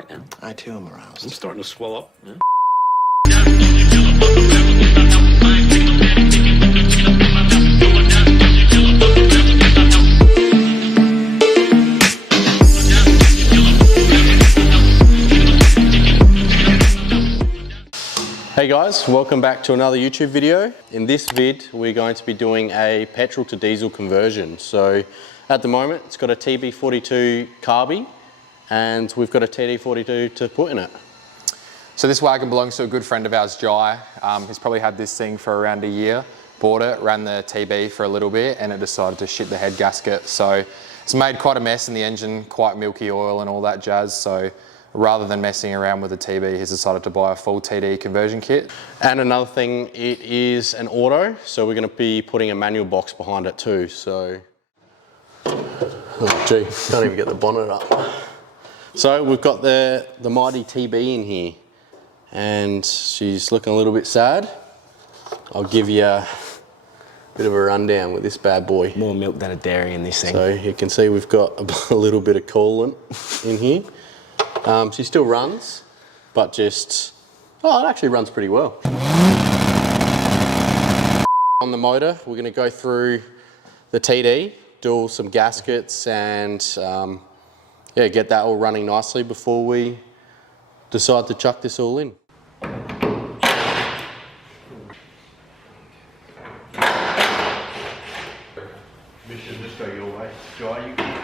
right now. I too am aroused. I'm starting to swell up. Yeah. Hey guys, welcome back to another YouTube video. In this vid, we're going to be doing a petrol to diesel conversion. So at the moment, it's got a TD42 carby and we've got a TD42 to put in it. So this wagon belongs to a good friend of ours, Jai. He's probably had this thing for around a year. Bought it, ran the TB for a little bit, and it decided to shit the head gasket. So it's made quite a mess in the engine, quite milky oil and all that jazz. So rather than messing around with the TB, he's decided to buy a full TD conversion kit. And another thing, it is an auto, so we're going to be putting a manual box behind it too. So, oh gee, can't even get the bonnet up. So we've got the mighty TB in here, and she's looking a little bit sad. I'll give you a bit of a rundown with this bad boy. More milk than a dairy in this thing. So you can see we've got a little bit of coolant in here. She still runs, but just, it actually runs pretty well. On the motor, we're going to go through the TD, do some gaskets and yeah, get that all running nicely before we decide to chuck this all in. Mission, just go your way. Jai, you can.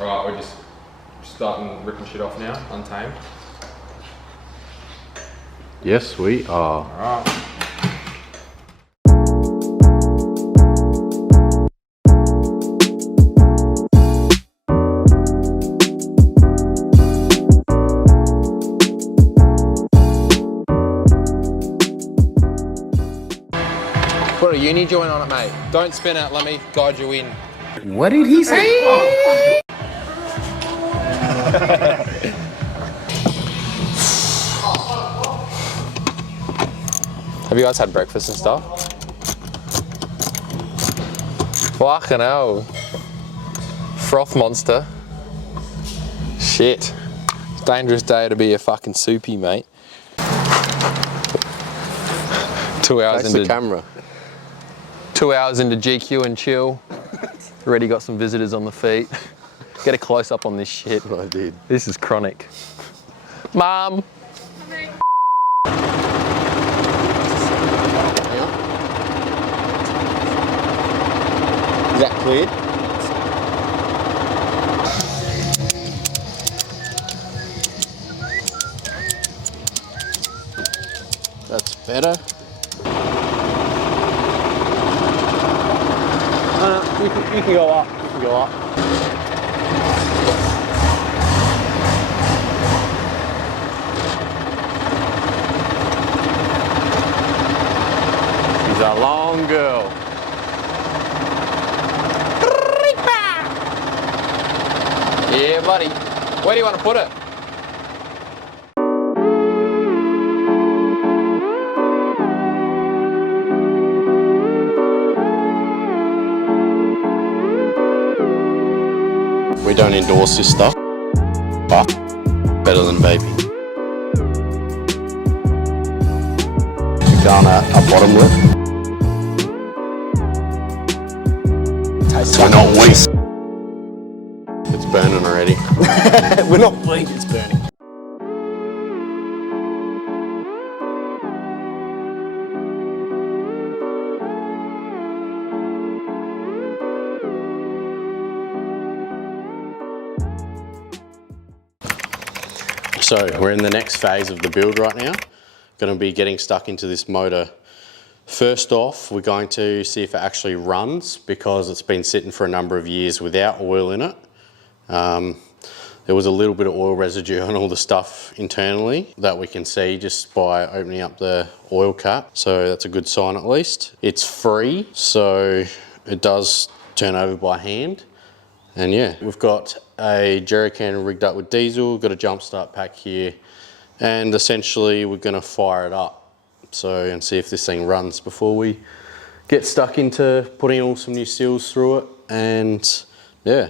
Alright, we're just starting ripping shit off now, untamed. Yes, we are. Alright. Put a uni joint on it, mate. Don't spin it, let me guide you in. What did he say? Have you guys had breakfast and stuff? Fucking hell. Froth monster. Shit. It's a dangerous day to be a fucking soupy, mate. 2 hours Face into the camera. 2 hours into GQ and chill. Already got some visitors on the feet. Get a close up on this shit. I did. This is chronic. Mom. Is that cleared? That's better. You can go up. You can go up. She's a long girl. Yeah, buddy. Where do you want to put it? We don't endorse this stuff, but better than vaping. Down a bottom lip. We're not waste. It's burning already. We're not bleeding, it's burning. So we're in the next phase of the build right now. Going to be getting stuck into this motor. First off, we're going to see if it actually runs because it's been sitting for a number of years without oil in it. There was a little bit of oil residue on all the stuff internally that we can see just by opening up the oil cap. So that's a good sign at least. It's free, so it does turn over by hand. And yeah, we've got a jerry can rigged up with diesel, we've got a jump start pack here, and essentially we're gonna fire it up and see if this thing runs before we get stuck into putting all some new seals through it. And yeah.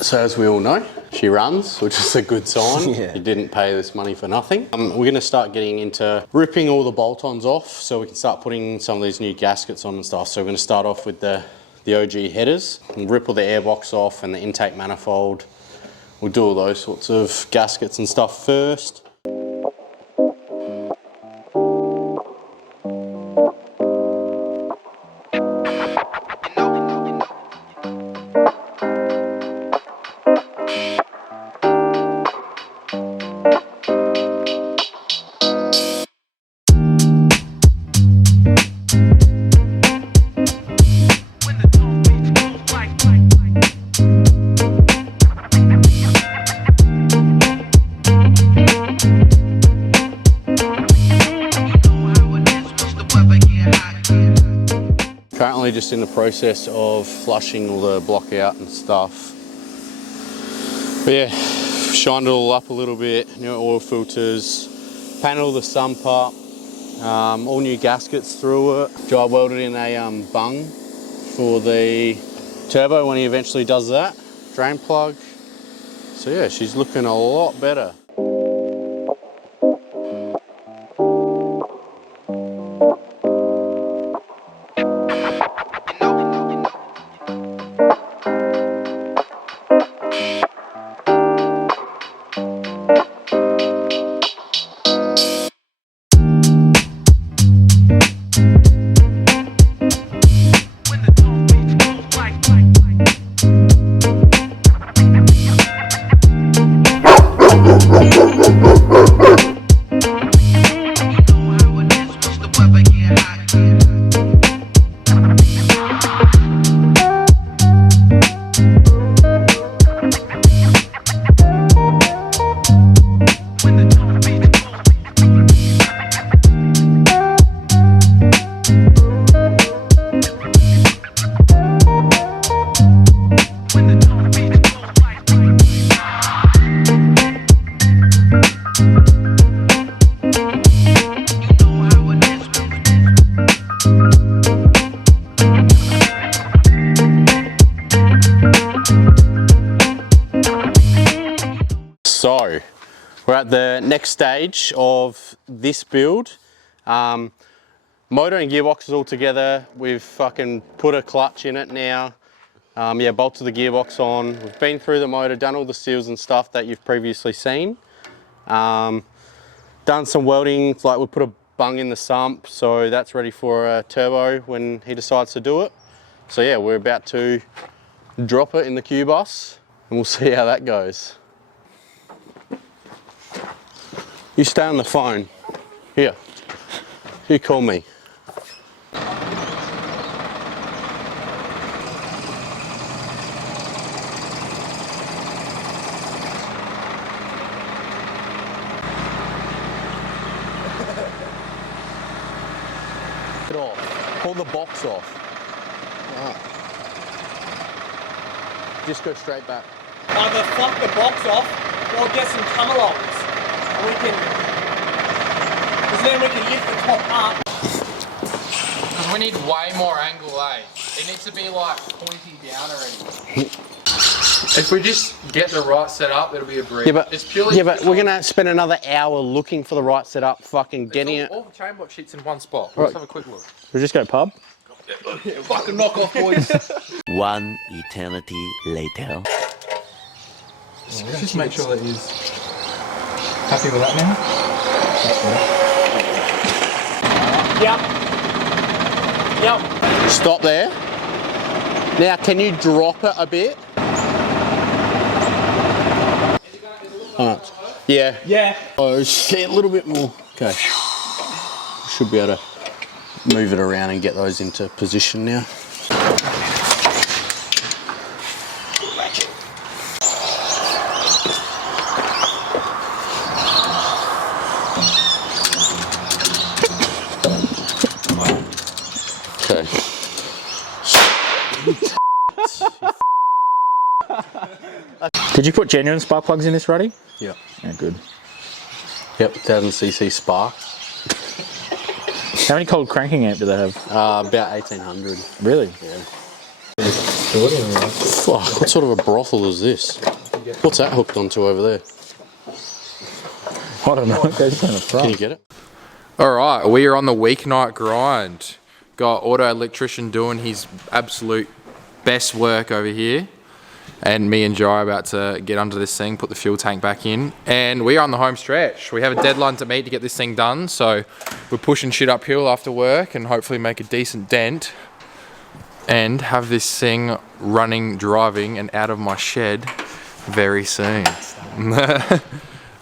So as we all know, she runs, which is a good sign. Yeah. You didn't pay this money for nothing. We're gonna start getting into ripping all the bolt-ons off so we can start putting some of these new gaskets on and stuff. So we're gonna start off with the OG headers and rip all the airbox off and the intake manifold. We'll do all those sorts of gaskets and stuff first. Currently just in the process of flushing all the block out and stuff. But yeah, shined it all up a little bit, new oil filters, painted all the sump up, all new gaskets through it. Dry welded in a bung for the turbo when he eventually does that, drain plug. So yeah, she's looking a lot better. So, we're at the next stage of this build. Motor and gearbox is all together. We've fucking put a clutch in it now. Yeah, bolted the gearbox on. We've been through the motor, done all the seals and stuff that you've previously seen. Done some welding, like we put a bung in the sump, so that's ready for a turbo when he decides to do it. So yeah, we're about to drop it in the Q-bus and we'll see how that goes. You stay on the phone. Here, you call me. It off. Pull the box off. Just go straight back. Either fuck the box off or get some come-alongs. And we can, because then we can lift the top up. Because we need way more angle, eh? It needs to be like pointing down already. If we just get the right setup, it'll be a breeze. Yeah, but we're gonna spend another hour looking for the right setup, fucking getting it. All the chain block shit's in one spot. Right. Let's have a quick look. We'll just go pub. Fucking knock off, boys. One eternity later. Let's just make sure that he's happy with that now. Yep. Yep. Stop there. Now, can you drop it a bit? Alright. Yeah. Yeah. Oh shit, a little bit more. Okay. Should be able to move it around and get those into position now. Okay. Did you put genuine spark plugs in this, Ruddy? Yep. Yeah, good. Yep, 1000cc spark. How many cold cranking amp do they have? About 1800. Really? Yeah. Fuck, what sort of a brothel is this? What's that hooked onto over there? I don't know. It goes down the front. Can you get it? All right, we are on the weeknight grind. Got auto electrician doing his absolute best work over here. And me and Jai about to get under this thing, put the fuel tank back in. And we are on the home stretch. We have a deadline to meet to get this thing done. So we're pushing shit uphill after work and hopefully make a decent dent. And have this thing running, driving, and out of my shed very soon.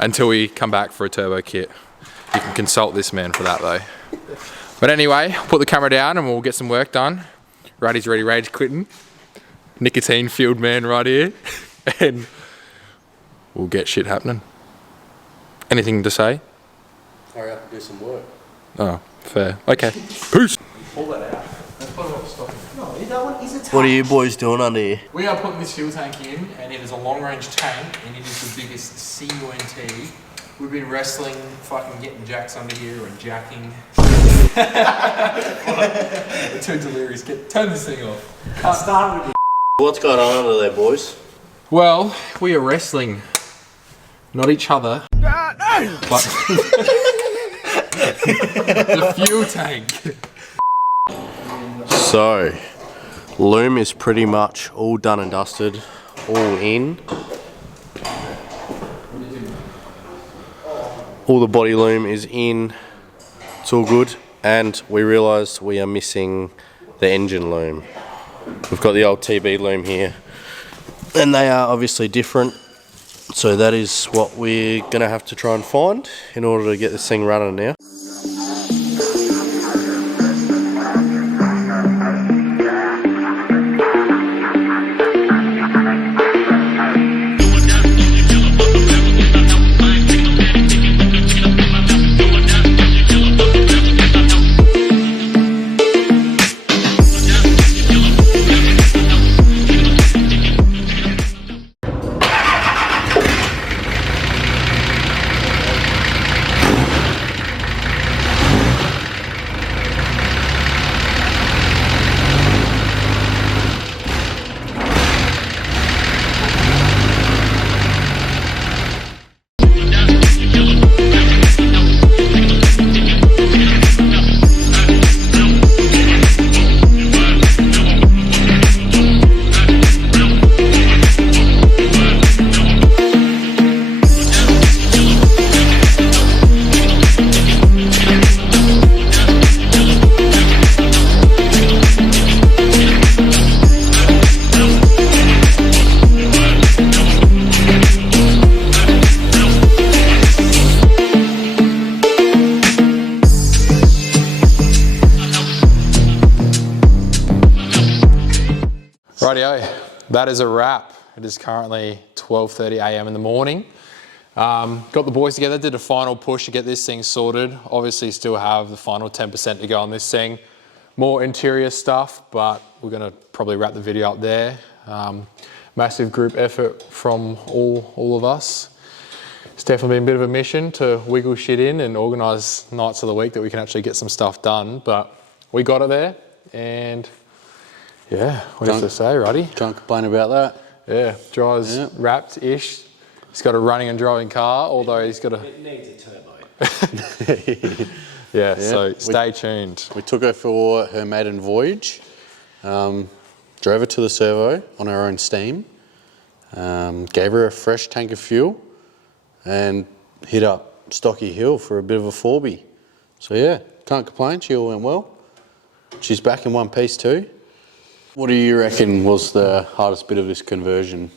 Until we come back for a turbo kit. You can consult this man for that though. But anyway, put the camera down and we'll get some work done. Ruddy's ready, rage quitting. Nicotine fueled man right here. And we'll get shit happening. Anything to say? Hurry up and do some work. Oh, fair. Okay. Peace. What are you boys doing under here? We are putting this fuel tank in, and it is a long-range tank, and it is the biggest CUNT. We've been wrestling, fucking getting jacks under here and jacking. Too delirious. Turn this thing off. I started with What's going on under there, boys? Well, we are wrestling. Not each other. But the fuel tank. So, loom is pretty much all done and dusted, all in. All the body loom is in, it's all good, and we realised we are missing the engine loom. We've got the old TB loom here, and they are obviously different, so that is what we're going to have to try and find in order to get this thing running now. Rightio, that is a wrap. It is currently 12:30 AM in the morning. Got the boys together, did a final push to get this thing sorted. Obviously still have the final 10% to go on this thing. More interior stuff, but we're gonna probably wrap the video up there. Massive group effort from all of us. It's definitely been a bit of a mission to wiggle shit in and organise nights of the week that we can actually get some stuff done, but we got it there, and yeah, what do you have to say, Ruddy? Can't complain about that. Yeah, Dry's wrapped-ish. He's got a running and driving car, although he's got a... It needs a turbo. yeah, so stay tuned. We took her for her maiden voyage, drove her to the servo on her own steam, gave her a fresh tank of fuel, and hit up Stocky Hill for a bit of a 4B. So yeah, can't complain, she all went well. She's back in one piece too. What do you reckon was the hardest bit of this conversion?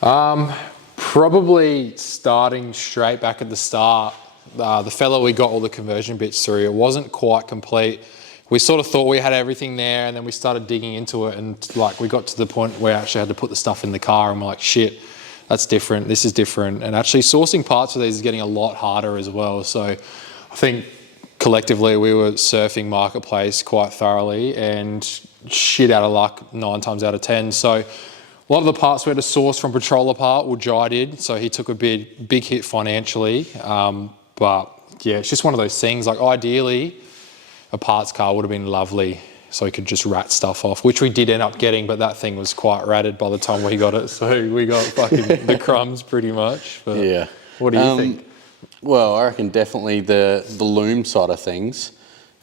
Probably starting straight back at the start. The fella we got all the conversion bits through, it wasn't quite complete. We sort of thought we had everything there, and then we started digging into it, and like we got to the point where I actually had to put the stuff in the car, and we're like, shit, that's different, this is different. And actually sourcing parts for these is getting a lot harder as well. So I think collectively we were surfing Marketplace quite thoroughly, and shit out of luck 9 times out of 10. So a lot of the parts we had to source from Petrol apart, well, Jai did, so he took a big hit financially. But yeah, it's just one of those things, like ideally a parts car would have been lovely so he could just rat stuff off, which we did end up getting, but that thing was quite ratted by the time we got it, so we got fucking the crumbs pretty much. But Yeah. what do you think? Well, I reckon definitely the loom side of things.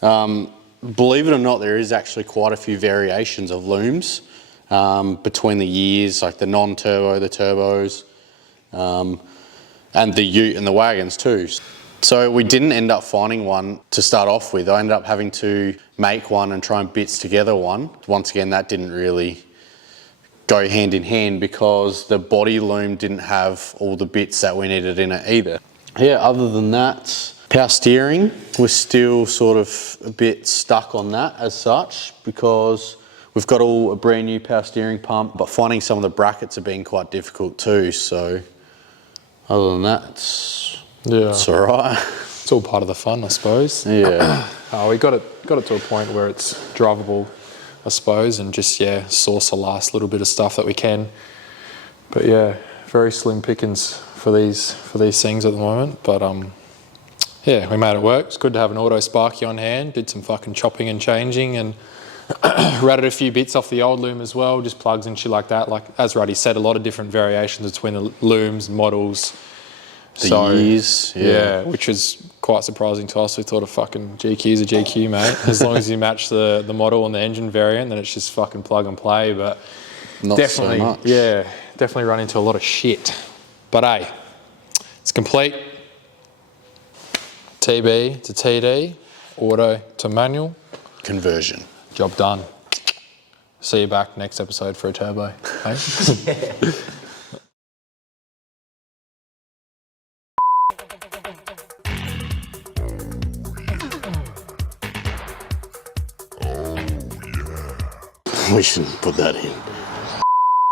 Believe it or not, there is actually quite a few variations of looms between the years, like the non-turbo, the turbos, and the ute and the wagons too. So we didn't end up finding one to start off with. I ended up having to make one and try and bits together one. Once again, that didn't really go hand in hand because the body loom didn't have all the bits that we needed in it either. Yeah, other than that, power steering, we're still sort of a bit stuck on that as such because we've got a brand new power steering pump, but finding some of the brackets have been quite difficult too. So other than that, it's all right. It's all part of the fun, I suppose. Yeah. We got it to a point where it's drivable, I suppose, and just source the last little bit of stuff that we can. But yeah, very slim pickings for these things at the moment. But yeah, we made it work. It's good to have an auto Sparky on hand. Did some fucking chopping and changing and ratted a few bits off the old loom as well, just plugs and shit like that. Like as Ruddy said, a lot of different variations between the looms and models. The years, yeah, which was quite surprising to us. We thought a fucking GQ's a GQ, mate. As long as you match the model and the engine variant, then it's just fucking plug and play. But not definitely, so much. yeah, definitely run into a lot of shit. But hey, it's complete. TB to TD, auto to manual. Conversion. Job done. See you back next episode for a turbo. Hey? We shouldn't put that in.